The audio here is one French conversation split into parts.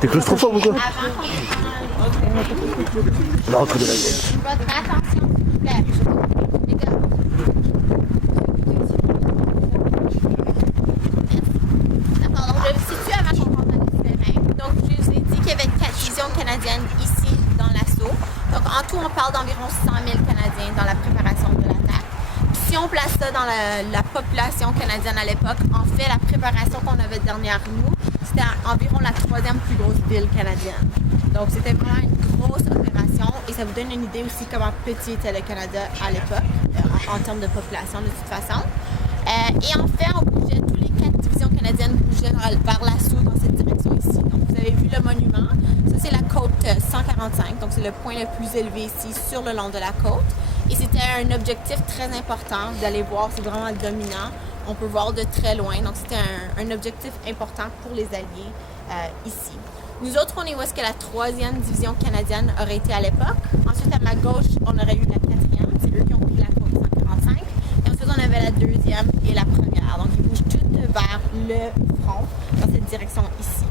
T'es claustrophobe ou quoi? On a rentré de la gueule. Votre attention, s'il vous plaît. Les gars. D'accord, donc je me situe à ma conférence du terrain. Donc, je vous ai dit qu'il y avait 4 divisions canadiennes ici dans l'assaut. Donc, en tout, on parle d'environ 100 000 Canadiens dans la préparation de l'attaque. Si on place ça dans la population canadienne à l'époque, en fait, la préparation qu'on avait derrière nous, c'était environ la 3e plus grosse ville canadienne. Donc, c'était vraiment une grosse opération et ça vous donne une idée aussi comment petit était le Canada à l'époque, en termes de population de toute façon. Et en fait, on bougeait, tous les 4 divisions canadiennes bougeaient vers l'assaut dans cette direction ici. Donc, vous avez vu le monument. Ça, c'est la côte 145. Donc, c'est le point le plus élevé ici sur le long de la côte. Et c'était un objectif très important d'aller voir. C'est vraiment dominant. On peut voir de très loin. Donc, c'était un objectif important pour les Alliés ici. Nous autres, on est où est-ce que la 3e division canadienne aurait été à l'époque. Ensuite, à ma gauche, on aurait eu la 4e. C'est eux qui ont pris la côte 145. Et ensuite, on avait la 2e et la 1re. Donc, ils bougent toutes vers le front, dans cette direction ici.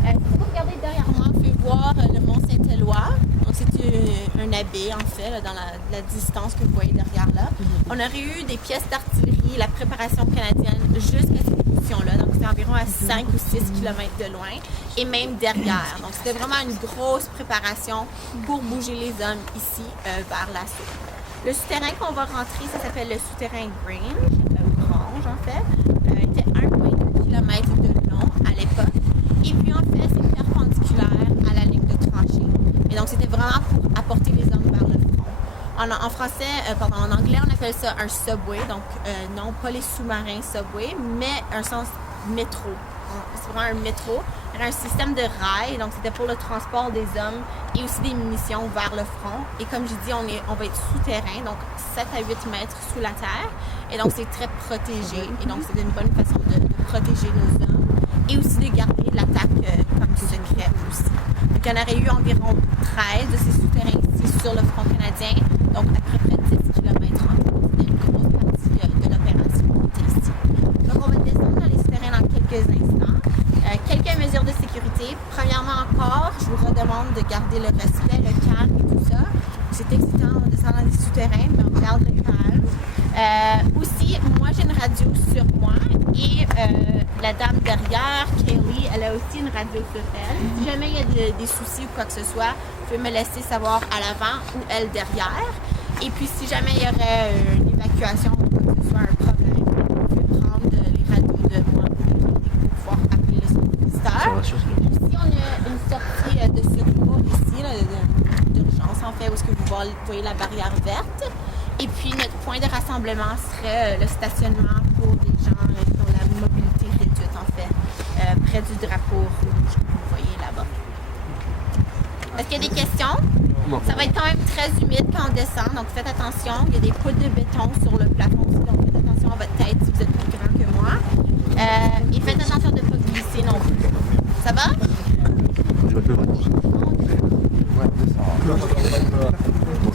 Si vous regardez derrière moi, vous pouvez voir le Mont Saint-Éloi. Donc, c'est un abbé, en fait, là, dans la distance que vous voyez derrière là. On aurait eu des pièces d'artillerie, la préparation canadienne jusqu'à cette position-là. Donc, c'est environ à 5 ou 6 km de loin et même derrière. Donc, c'était vraiment une grosse préparation pour bouger les hommes ici vers l'assaut. Le souterrain qu'on va rentrer, ça s'appelle le souterrain Grange, en fait. Était 1,2 km de long à l'époque. Et puis, en fait, c'est perpendiculaire à la ligne de tranchée. Et donc, c'était vraiment pour apporter les hommes vers le front. En français, en anglais, on appelle ça un subway. Donc, non pas les sous-marins subway, mais un sens métro. C'est vraiment un métro. Il y avait un système de rails, donc c'était pour le transport des hommes et aussi des munitions vers le front. Et comme j'ai dit, on va être souterrain, donc 7 à 8 mètres sous la terre. Et donc, c'est très protégé. Et donc, c'est une bonne façon de protéger nos hommes et aussi de garder l'attaque comme secret aussi. Donc, il y en aurait eu environ 13 de ces souterrains ici sur le front canadien, donc à peu près 10 km en tout. C'était une grosse partie de l'opération qui était ici. Donc, on va descendre dans les souterrains dans quelques instants. Quelques mesures de sécurité. Premièrement encore, je vous redemande de garder le respect, le calme et tout ça. C'est excitant, on descend dans les souterrains, mais on garde le calme. Aussi, moi j'ai une radio sur moi et la dame derrière, Kaylee, elle a aussi une radio sur elle. Si jamais il y a des soucis ou quoi que ce soit, vous pouvez me laisser savoir à l'avant ou elle derrière. Et puis si jamais il y aurait une évacuation ou quoi que ce soit, un problème, vous pouvez prendre les radios de moi pour pouvoir appeler le centre visiteur. Ici, on a une sortie de secours ici, là, d'urgence en fait, où est-ce que vous voyez la barrière verte. Et puis, notre point de rassemblement serait le stationnement pour des gens qui ont la mobilité réduite, en fait, près du drapeau rouge que vous voyez là-bas. Est-ce qu'il y a des questions? Non. Ça va être quand même très humide quand on descend, donc faites attention. Il y a des poutres de béton sur le plafond aussi, donc faites attention à votre tête si vous êtes plus grand que